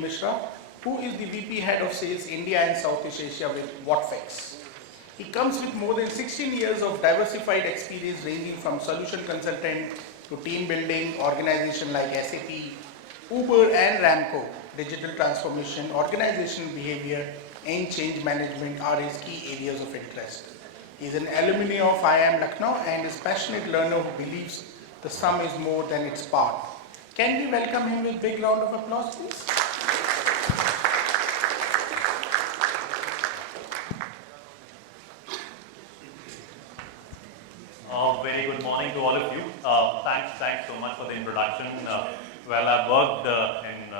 Mishra, who is the VP Head of Sales India and Southeast Asia with Whatfix. He comes with more than 16 years of diversified experience ranging from solution consultant to team building, organization like SAP, Uber and Ramco. Digital transformation, organizational behavior and change management are his key areas of interest. He is an alumni of IIM Lucknow and is a passionate learner who believes the sum is more than its part. Can we welcome him with a big round of applause, please? Very good morning to all of you. Thanks so much for the introduction. I've worked in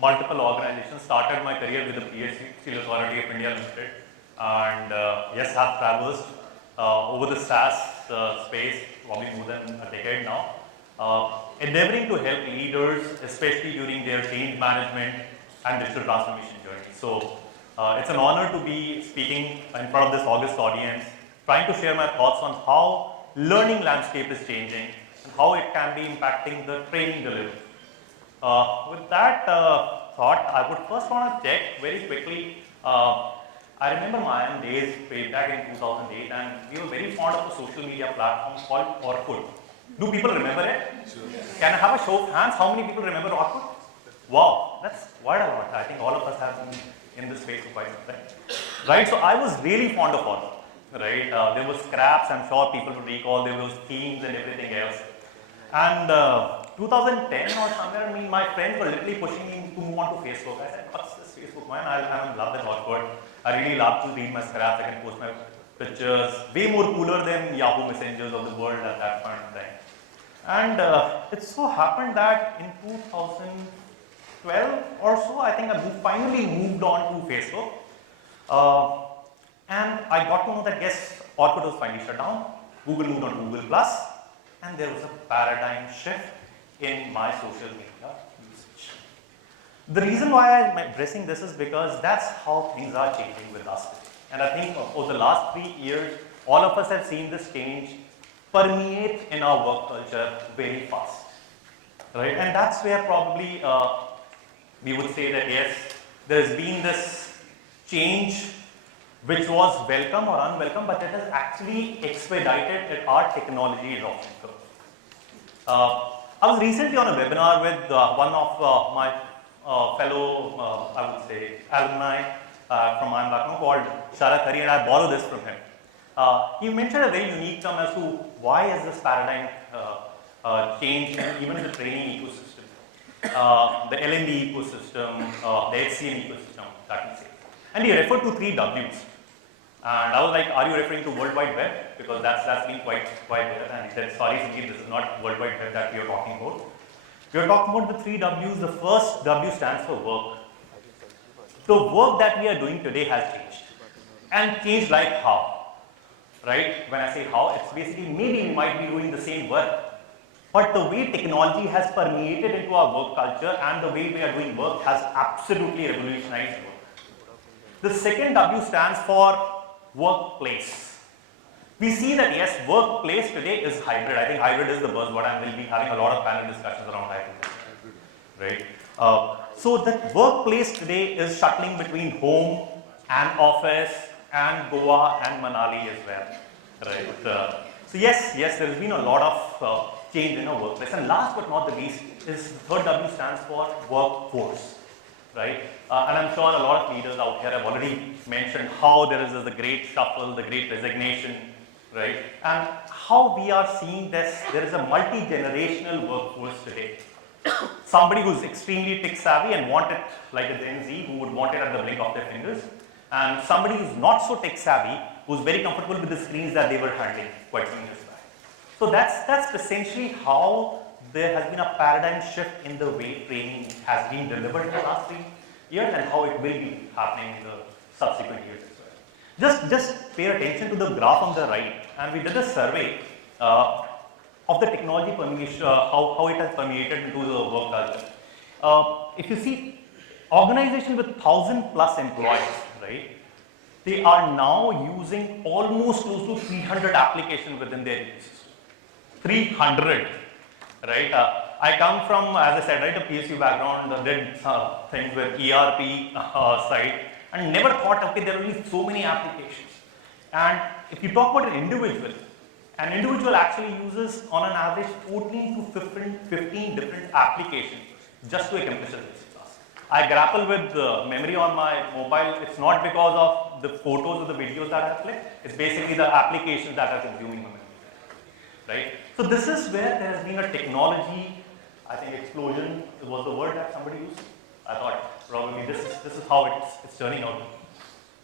multiple organizations, started my career with the PSC, Steel Authority of India Limited, and yes, have traversed over the SaaS space, probably more than a decade now, endeavoring to help leaders, especially during their change management and digital transformation journey. So it's an honor to be speaking in front of this august audience, trying to share my thoughts on how learning landscape is changing and how it can be impacting the training delivery. With that thought, I would first want to check very quickly. I remember my own days way back in 2008, and we were very fond of a social media platform called Orkut. Do people remember it? Sure. Can I have a show of hands? How many people remember Orkut? Wow, that's quite a lot. I think all of us have been in this space for quite some time. Right, so I was really fond of Orkut. Right, there was scraps, I'm sure people would recall, there was themes and everything else. And 2010 or somewhere, my friends were literally pushing me to move on to Facebook. I said, what's this Facebook, man? I love that Orkut. I really love to read my scraps, I can post my pictures. Way more cooler than Yahoo Messengers of the world at that point in time. And it so happened that in 2012 or so, I think I finally moved on to Facebook. And I got to know that yes, Orkut was finally shut down, Google moved on to Google Plus, and there was a paradigm shift in my social media usage. The reason why I'm addressing this is because that's how things are changing with us today. And I think over the last 3 years, all of us have seen this change permeate in our work culture very fast. Right? And that's where probably we would say that yes, there's been this change which was welcome or unwelcome, but it has actually expedited our technology adoption curve. I was recently on a webinar with one of my fellow, I would say, alumni from IIM Lucknow called Sharat Hari, and I borrow this from him. He mentioned a very unique term as to why is this paradigm change even in the training ecosystem, the L&D ecosystem, the HCM ecosystem, that we say. And he referred to 3 Ws. And I was like, are you referring to World Wide Web? Because that's been quite there. And he said, sorry, Sanjeev, this is not World Wide Web that we are talking about. We are talking about the 3 Ws. The first W stands for work. The work that we are doing today has changed. And changed like how? Right? When I say how, it's basically maybe we might be doing the same work. But the way technology has permeated into our work culture and the way we are doing work has absolutely revolutionized work. The second W stands for workplace. We see that yes, workplace today is hybrid. I think hybrid is the buzzword, and we'll be having a lot of panel discussions around hybrid. Right? So the workplace today is shuttling between home and office and Goa and Manali as well. Right? So yes, there has been a lot of change in our workplace. And last but not the least is the third W stands for workforce. Right? And I'm sure a lot of leaders out here have already mentioned how there is the great shuffle, the great resignation, right? And how we are seeing this, there is a multi-generational workforce today. Somebody who's extremely tech savvy and want it like a Gen Z, who would want it at the blink of their fingers, and somebody who's not so tech savvy, who's very comfortable with the screens that they were handling quite some years back. So that's essentially how there has been a paradigm shift in the way training has been delivered in the last 3 years and how it will be happening in the subsequent years as well. Just pay attention to the graph on the right, and we did a survey of the technology permeation, how it has permeated into the work culture. If you see organizations with 1,000+ employees, right, they are now using almost close to 300 applications within their ecosystem. 300. Right? I come from, as I said, right, a PSU background, did things with ERP side, and never thought, okay, there are only so many applications. And if you talk about an individual actually uses on an average 14 to 15 different applications just to accomplish a basic task. I grapple with memory on my mobile. It's not because of the photos or the videos that I click. It's basically the applications that are consuming my memory. Right? So this is where there has been a technology, I think explosion was the word that somebody used. I thought probably this is how it's turning out.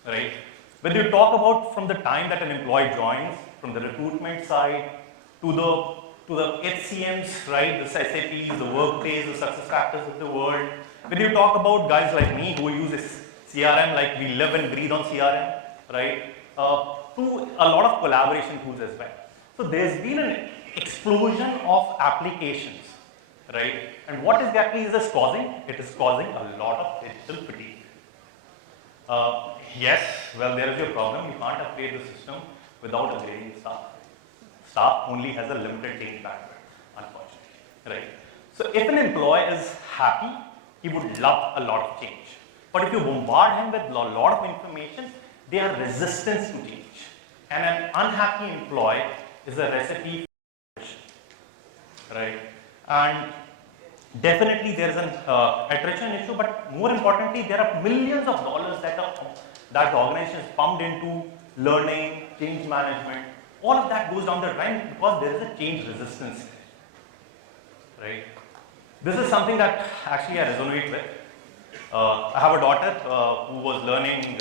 Right? When you talk about from the time that an employee joins, from the recruitment side to the HCMs, right, the SAPs, the Workdays, the success factors of the world. When you talk about guys like me who use CRM, like we live and breathe on CRM, right, to a lot of collaboration tools as well. So there's been an explosion of applications, right? And what exactly is this causing? It is causing a lot of digital fatigue. Yes, well, there is your problem. You can't upgrade the system without upgrading the staff. Staff only has a limited change bandwidth, unfortunately, right? So if an employee is happy, he would love a lot of change. But if you bombard him with a lot of information, they are resistant to change. And an unhappy employee is a recipe for attrition, right? And definitely there is an attrition issue, but more importantly, there are millions of dollars that the organization is pumped into learning, change management. All of that goes down the line because there is a change resistance, right? This is something that actually I resonate with. I have a daughter who was learning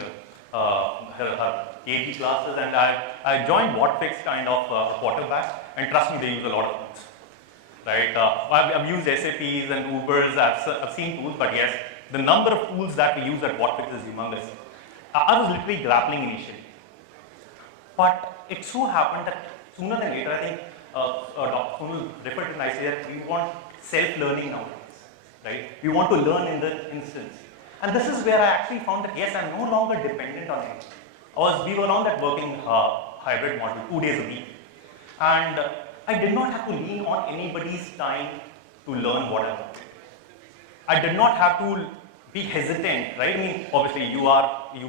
her KG classes, and I joined Whatfix kind of a quarter back, and trust me, they use a lot of tools. Right? I've used SAPs and Ubers, I've seen tools, but yes, the number of tools that we use at Whatfix is humongous. I was literally grappling initially. But it so happened that sooner than later, I think Dr. Sunil referred to nicely that we want self-learning nowadays, right? We want to learn in the instance. And this is where I actually found that yes, I'm no longer dependent on it. We were on that working hybrid model, 2 days a week. And I did not have to lean on anybody's time to learn what I wanted. I did not have to be hesitant, right? I mean, obviously you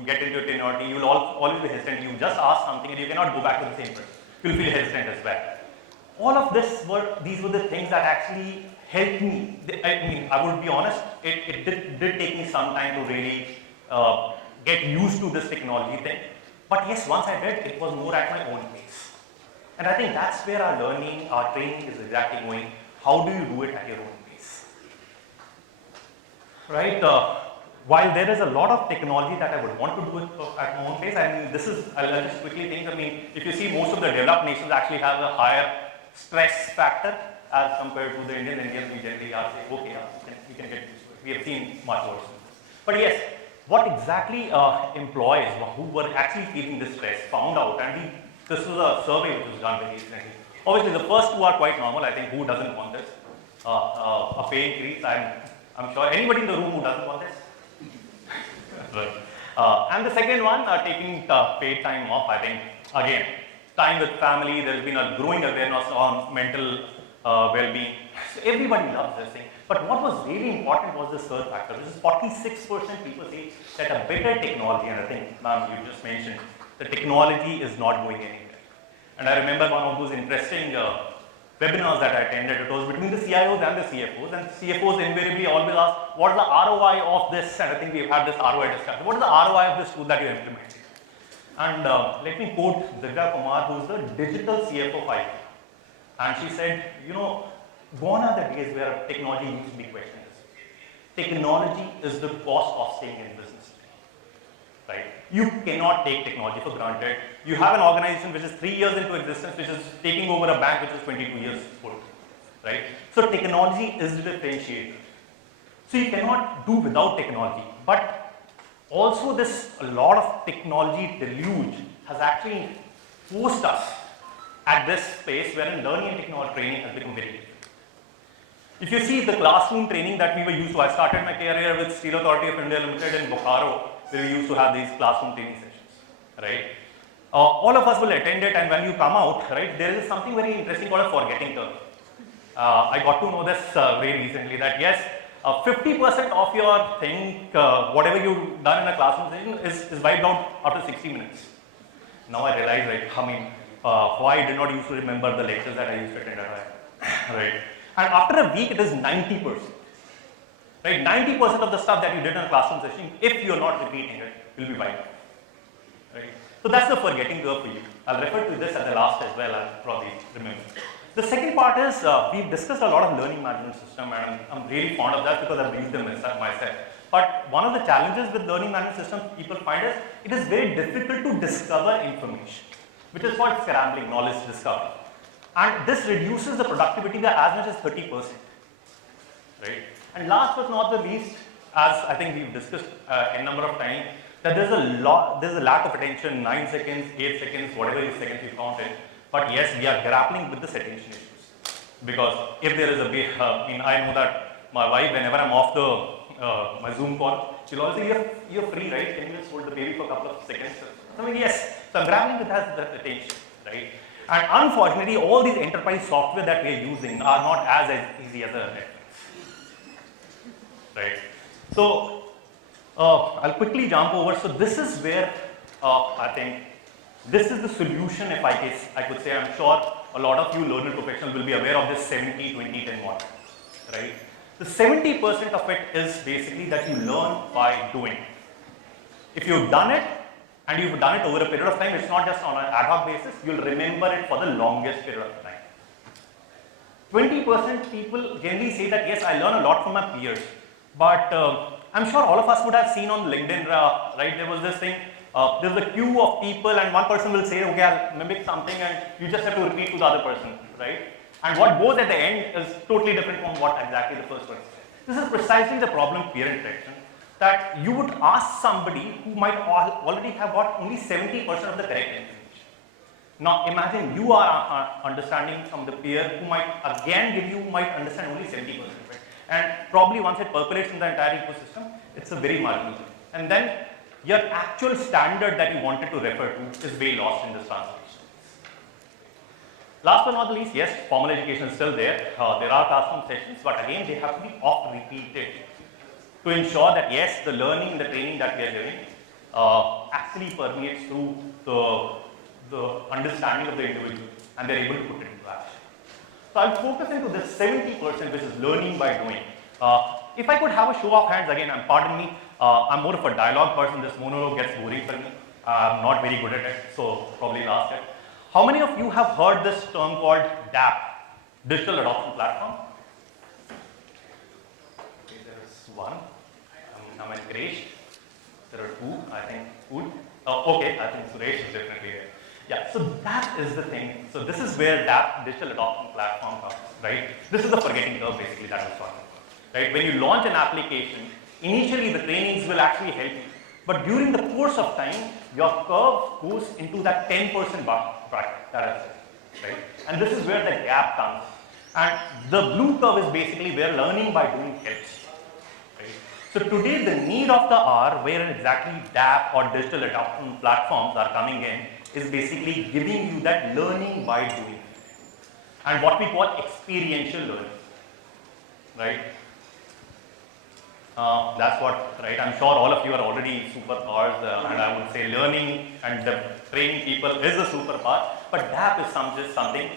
get into a tenuity, you'll always be hesitant. You just ask something and you cannot go back to the same person. You'll feel hesitant as well. All of these were the things that actually helped me. I mean, I would be honest, it did take me some time to really get used to this technology thing. But yes, once I did, it was more at my own pace. And I think that's where our learning, our training is exactly going. How do you do it at your own pace? Right? While there is a lot of technology that I would want to do it at my own pace, I mean, I'll just quickly think, I mean, if you see most of the developed nations actually have a higher stress factor as compared to the Indians. We generally are saying, okay, we can get used to it. We have seen much worse. But yes, what exactly employees who were actually feeling this stress found out, and this was a survey which was done very recently. Obviously, the first two are quite normal. I think who doesn't want this? A pay increase. I'm sure anybody in the room who doesn't want this. Right. And the second one, taking paid time off. I think again, time with family. There's been a growing awareness on mental well-being. So everybody loves this thing. But what was really important was the third factor, which is 46% people say that a better technology, and I think, ma'am, you just mentioned, the technology is not going anywhere. And I remember one of those interesting webinars that I attended. It was between the CIOs and the CFOs, and CFOs invariably always ask, what is the ROI of this? And I think we've had this ROI discussion. What is the ROI of this tool that you're implementing? And let me quote Divya Kumar, who's the digital CFO of IT. And she said, you know, gone are the days where technology used to be questioned. Technology is the cost of staying in business, right? You cannot take technology for granted. You have an organization which is 3 years into existence, which is taking over a bank which is 22 years old, right? So technology is the differentiator. So you cannot do without technology. But also a lot of technology deluge has actually forced us at this space wherein learning and technology training has become very difficult. If you see the classroom training that we were used to, I started my career with Steel Authority of India Limited in Bokaro, where we used to have these classroom training sessions, right? All of us will attend it, and when you come out, right, there is something very interesting called a forgetting curve. I got to know this very recently that yes, 50% of your thing, whatever you've done in a classroom session is wiped out after 60 minutes. Now I realize, like, I mean, why I did not used to remember the lectures that I used to attend, right? And after a week, it is 90%. Right, 90% of the stuff that you did in a classroom session, if you're not repeating it, will be wiped. Right? So that's the forgetting curve for you. I'll refer to this at the last as well, I'll probably remember. The second part is, we've discussed a lot of learning management system, and I'm really fond of that because I've used them myself. But one of the challenges with learning management systems people find is, it is very difficult to discover information, which is called scrambling, knowledge discovery. And this reduces the productivity by as much as 30%. Right? And last but not the least, as I think we've discussed a number of times, that there's a lack of attention, 9 seconds, 8 seconds, whatever seconds you count in. But yes, we are grappling with this attention issues. Because if there is a big, I know that my wife, whenever I'm off my Zoom call, she'll always say, you're free, right? Can you just hold the baby for a couple of seconds? So I mean, yes, so I'm grappling with that attention, right? And unfortunately, all these enterprise software that we are using are not as easy as a Netflix. Right. So I'll quickly jump over. So this is where I think this is the solution. If I could say, I'm sure a lot of you learner professionals will be aware of this 70-20-10 model. Right. The 70% of it is basically that you learn by doing. If you've done it and you've done it over a period of time, it's not just on an ad hoc basis. You'll remember it for the longest period of time. 20% people generally say that yes, I learn a lot from my peers. But I'm sure all of us would have seen on LinkedIn, right? There was this thing, there's a queue of people and one person will say, okay, I'll mimic something, and you just have to repeat to the other person, right? And what goes at the end is totally different from what exactly the first person said. This is precisely the problem peer interaction, that you would ask somebody who might already have got only 70% of the correct information. Now imagine you are understanding from the peer who might again give you, might understand only 70%. And probably once it percolates in the entire ecosystem, it's a very marginal thing. And then your actual standard that you wanted to refer to is way lost in this translation. Last but not the least, yes, formal education is still there. There are classroom sessions, but again, they have to be oft repeated to ensure that yes, the learning, the training that we are doing actually permeates through the understanding of the individual, and they're able to put it into action. So I'll focus into this 70%, which is learning by doing. If I could have a show of hands, again, pardon me, I'm more of a dialogue person. This monologue gets boring for me. I'm not very good at it, so probably last it. How many of you have heard this term called DAP, Digital Adoption Platform? Okay, there's one. I'm encouraged. There are two, I think. Okay, I think Suresh is definitely there. Yeah, so that is the thing. So this is where that digital adoption platform comes, right? This is the forgetting curve basically that I was talking about, right? When you launch an application, initially the trainings will actually help you. But during the course of time, your curve goes into that 10% bracket that I said, right? And this is where the gap comes. And the blue curve is basically where learning by doing helps, right? So today the need of the hour, where exactly DAP or digital adoption platforms are coming in, is basically giving you that learning by doing, and what we call experiential learning, right? That's what, right? I'm sure all of you are already superpowers, and I would say learning and the training people is a superpower, but DAP is just something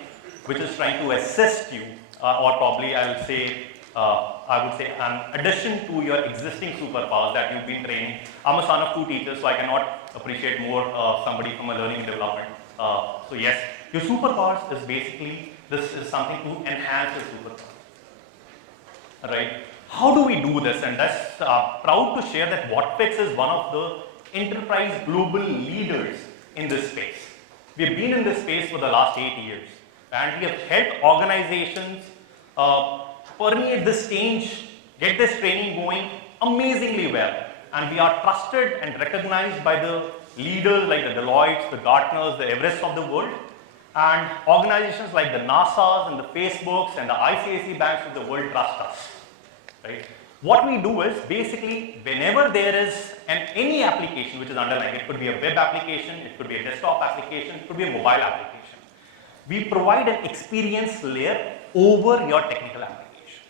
which is trying to assist you, or probably I would say an addition to your existing superpowers that you've been training. I'm a son of two teachers, so I cannot appreciate more somebody from a learning and development. So yes, your superpowers is basically, this is something to enhance your superpowers, right? How do we do this? And that's proud to share that Whatfix is one of the enterprise global leaders in this space. We've been in this space for the last 8 years, and we have helped organizations permeate this change, get this training going amazingly well. And we are trusted and recognized by the leaders like the Deloittes, the Gartners, the Everest of the world, and organizations like the NASAs and the Facebooks and the ICICI banks of the world trust us, right? What we do is basically whenever there is any application which is underlying, it could be a web application, it could be a desktop application, it could be a mobile application. We provide an experience layer over your technical application,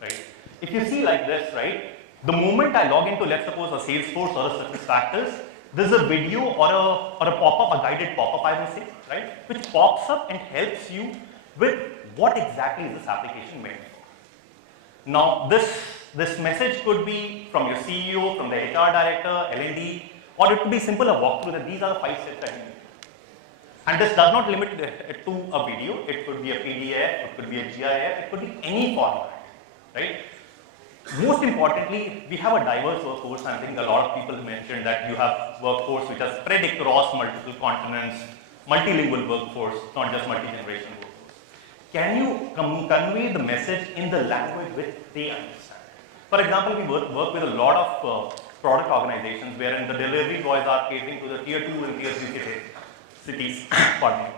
right? If you see like this, right, the moment I log into, let's suppose, a Salesforce or a SuccessFactors, there's a video or a pop-up, a guided pop-up, I will say, right, which pops up and helps you with what exactly is this application meant for. Now, this message could be from your CEO, from the HR director, L&D, or it could be simple, a walkthrough that these are the 5 steps that you need. And this does not limit it to a video. It could be a PDF, it could be a GIF, it could be any format, right? Most importantly, we have a diverse workforce, and I think a lot of people mentioned that you have workforce which are spread across multiple continents, multilingual workforce, not just multi-generational workforce. Can you convey the message in the language which they understand? For example, we work with a lot of product organizations wherein the delivery boys are catering to the tier 2 and tier 3 cities. Pardon me.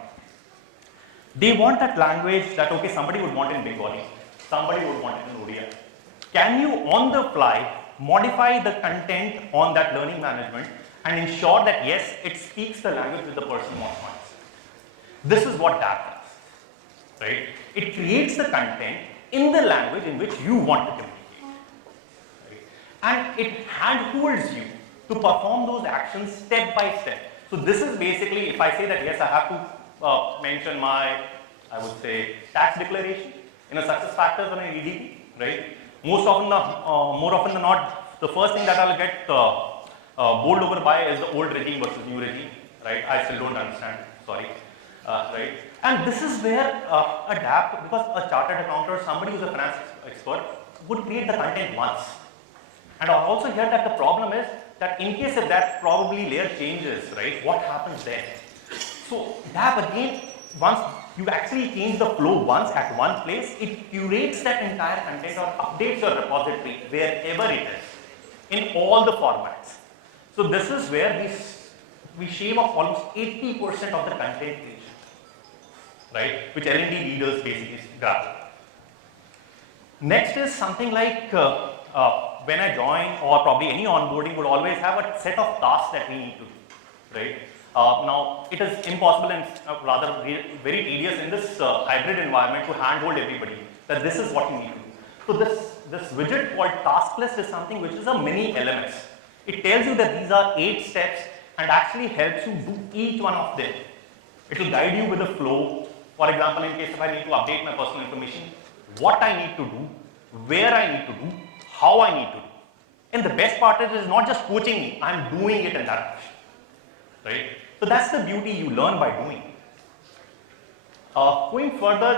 They want that language that, okay, somebody would want in Bengali, somebody would want it in Odia. Can you, on the fly, modify the content on that learning management and ensure that, yes, it speaks the language that the person wants to understand? This is what that does, right? It creates the content in the language in which you want to communicate, right? And it handholds you to perform those actions step by step. So this is basically, if I say that, yes, I have to mention my, I would say, tax declaration in a SuccessFactors or an EDP, right? More often than not, the first thing that I'll get bowled over by is the old regime versus new regime, right? I still don't understand, sorry, right? And this is where adapt, because a chartered accountant or somebody who's a finance expert would create the content once. And I also hear that the problem is that in case if that probably layer changes, right, what happens then? So that again, once you actually change the flow once at one place, it curates that entire content or updates your repository wherever it is, in all the formats. So this is where we shave off almost 80% of the content creation, right, which L&D leaders basically grab. Next is something like when I join, or probably any onboarding would always have a set of tasks that we need to do, right? Now, it is impossible and rather very tedious in this hybrid environment to handhold everybody that this is what you need to do. So this widget called task list is something which is a mini LMS. It tells you that these are 8 steps and actually helps you do each one of them. It will guide you with the flow. For example, in case if I need to update my personal information, what I need to do, where I need to do, how I need to do. And the best part is it's not just coaching me, I'm doing it in that fashion, right? So that's the beauty, you learn by doing. Going further,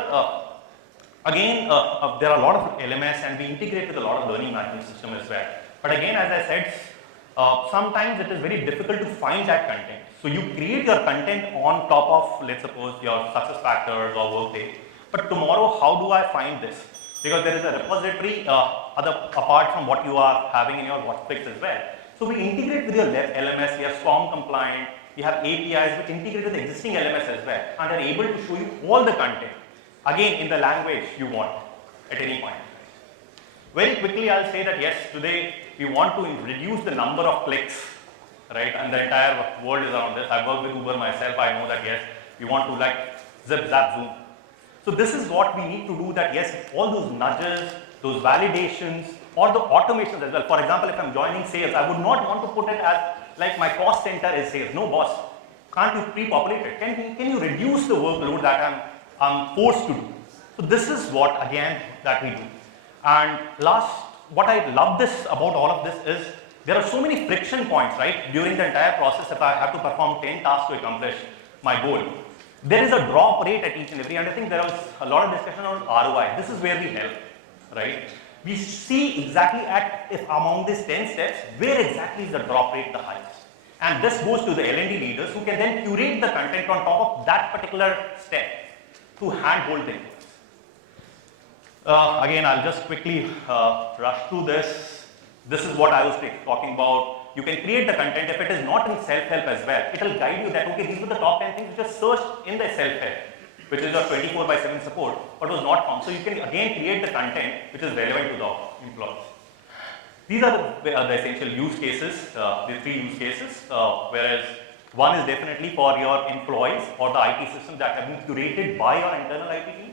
again, there are a lot of LMS and we integrate with a lot of learning management system as well. But again, as I said, sometimes it is very difficult to find that content. So you create your content on top of, let's suppose, your SuccessFactors or Workday. But tomorrow, how do I find this? Because there is a repository apart from what you are having in your Whatfix as well. So we integrate with your LMS, we have SCORM compliant, we have APIs which integrate with the existing LMS as well and are able to show you all the content, again in the language you want at any point. Very quickly I'll say that yes, today we want to reduce the number of clicks, right, and the entire world is around this. I work with Uber myself, I know that yes, we want to like zip, zap, zoom. So this is what we need to do, that yes, all those nudges, those validations, or the automations as well. For example, if I'm joining sales, I would not want to put it as like my cost center is sales. No boss, can't you pre-populate it? Can you reduce the workload that I'm forced to do? So this is what again that we do. And last, what I love this about all of this is there are so many friction points, right? During the entire process, if I have to perform 10 tasks to accomplish my goal, there is a drop rate at each and every, and I think there was a lot of discussion on ROI. This is where we help, right? We see exactly if among these 10 steps, where exactly is the drop rate the highest. And this goes to the L&D leaders who can then curate the content on top of that particular step to handhold the employees. Again, I'll just quickly rush through this. This is what I was talking about. You can create the content if it is not in self-help as well. It will guide you that, okay, these are the top 10 things which are searched in the self-help, which is your 24/7 support, but was not found. So you can again create the content which is relevant to the employees. These are the essential use cases, the 3 use cases, whereas one is definitely for your employees or the IT systems that have been curated by your internal IT team.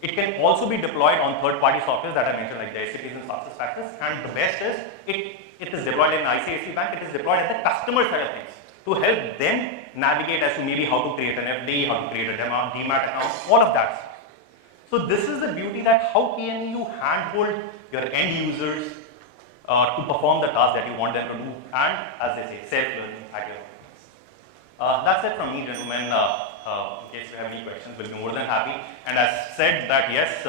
It can also be deployed on third-party software that I mentioned, like the SAPs and SuccessFactors. And the best is, it is deployed in ICICI Bank. It is deployed at the customer side of things to help them navigate as to maybe how to create an FD, how to create a Demat account, all of that. So this is the beauty, that how can you handhold your end users to perform the task that you want them to do, and as they say, self-learning at your own pace. That's it from me, gentlemen. In case you have any questions, we'll be more than happy. And as said that yes,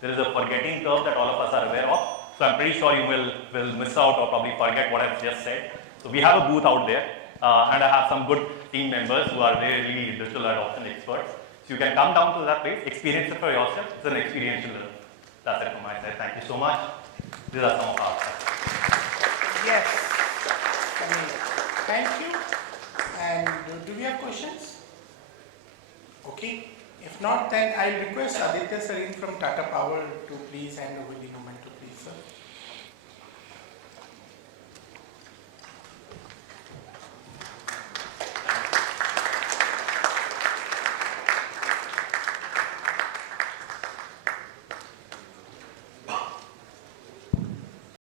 there is a forgetting curve that all of us are aware of. So I'm pretty sure you will miss out or probably forget what I've just said. So we have a booth out there, and I have some good team members who are really digital adoption experts. So you can come down to that place, experience it for yourself. It's an experiential learning. That's it from my side. Thank you so much. These are some of our thoughts. Yes. Thank you. And do we have questions? Okay. If not, then I'll request Aditya Sarin from Tata Power to please hand over the moment to please, sir.